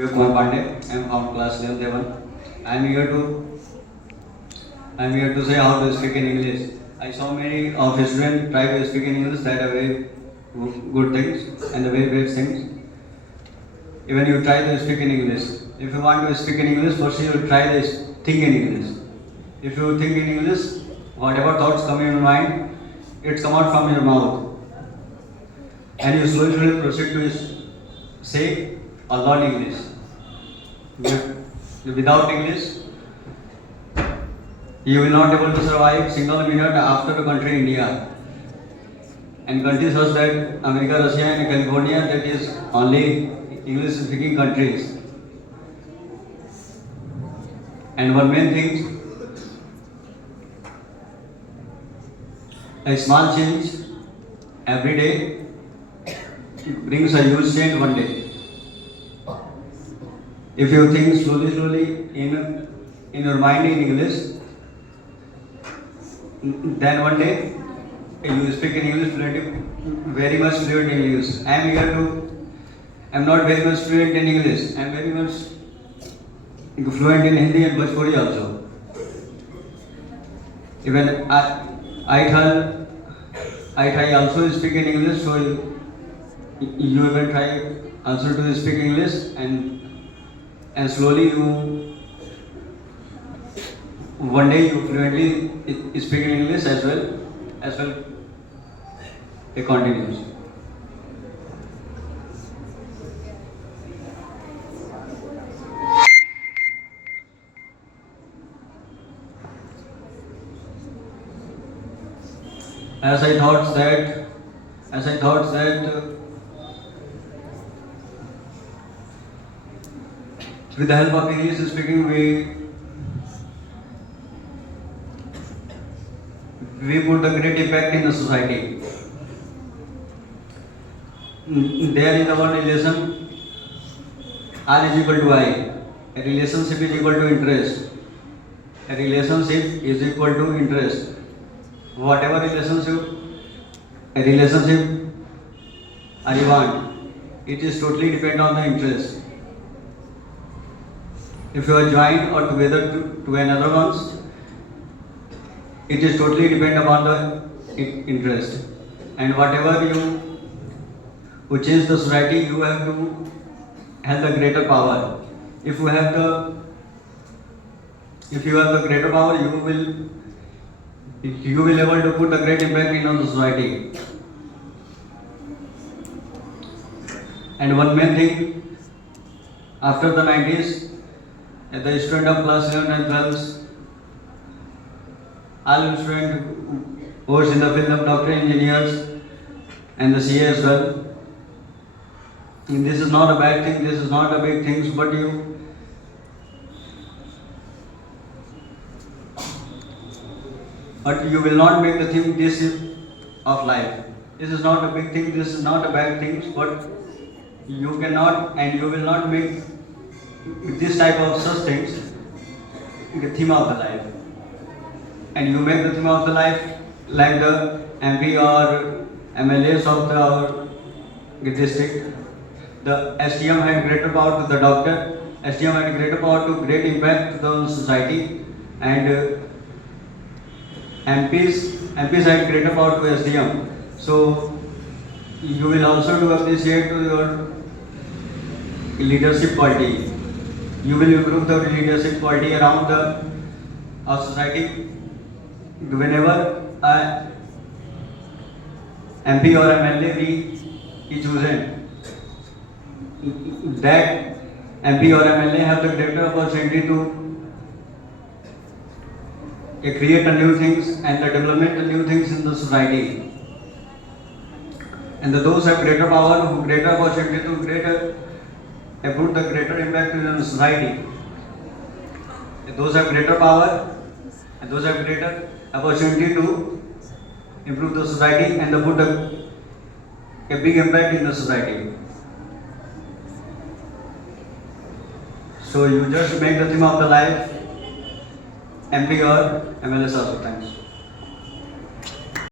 Kumar Pandey. I am from class 11. I am here to say how to speak in English. I saw many of his students try to speak in English. That are very good things and the very great things. Even you try to speak in English. If you want to speak in English, first you will try to think in English. If you think in English, whatever thoughts come in your mind, it come out from your mouth, and you slowly proceed to say or learn English. Without English, you will not able to survive single minute after the country India. And countries such that America, Russia and California, that is only English speaking countries. And one main thing, a small change every day brings a huge change one day. If you think slowly in your mind in English, then one day you speak in English very much fluent in English. I am not very much fluent in English. I am very much fluent in Hindi and Bhojpuri also. Even I also speak in English, so you even try also to speak English, and slowly one day you fluently speak in English as well. It continues. As I thought that with the help of English speaking, we put a great impact in the society. There is our relation, R is equal to I. A relationship is equal to interest. A relationship is equal to interest. Whatever relationship I want, it is totally depend on the interest. If you are joined or together to another one's, it is totally depend upon the interest. And whatever you change the society, you have to have the greater power. If you have the greater power, you will able to put a great impact in the society. And one main thing, after the 90s, the student of class 11 and 12, all students who was in the field of doctor, engineers, and the CA as well. And this is not a bad thing, this is not a big thing, but you will not make the thing this of life. This is not a big thing, this is not a bad thing, but you cannot and you will not make this type of such things the theme of the life. And you make the theme of the life like the MP or MLAs of our district. The STM had greater power to the doctor, STM had greater power to great impact to the society, and MPs had greater power to SDM. So you will also to appreciate to your leadership quality. You will improve the leadership quality around our society. Whenever MP or MLA is chosen, that MP or MLA have the greater opportunity to create a new things and the development of new things in the society. And those have greater power, who greater opportunity to put the greater impact in the society. Those have greater power and those have greater opportunity to improve the society and to put a big impact in the society. So you just make the theme of the life, MP or MLS also. Thanks.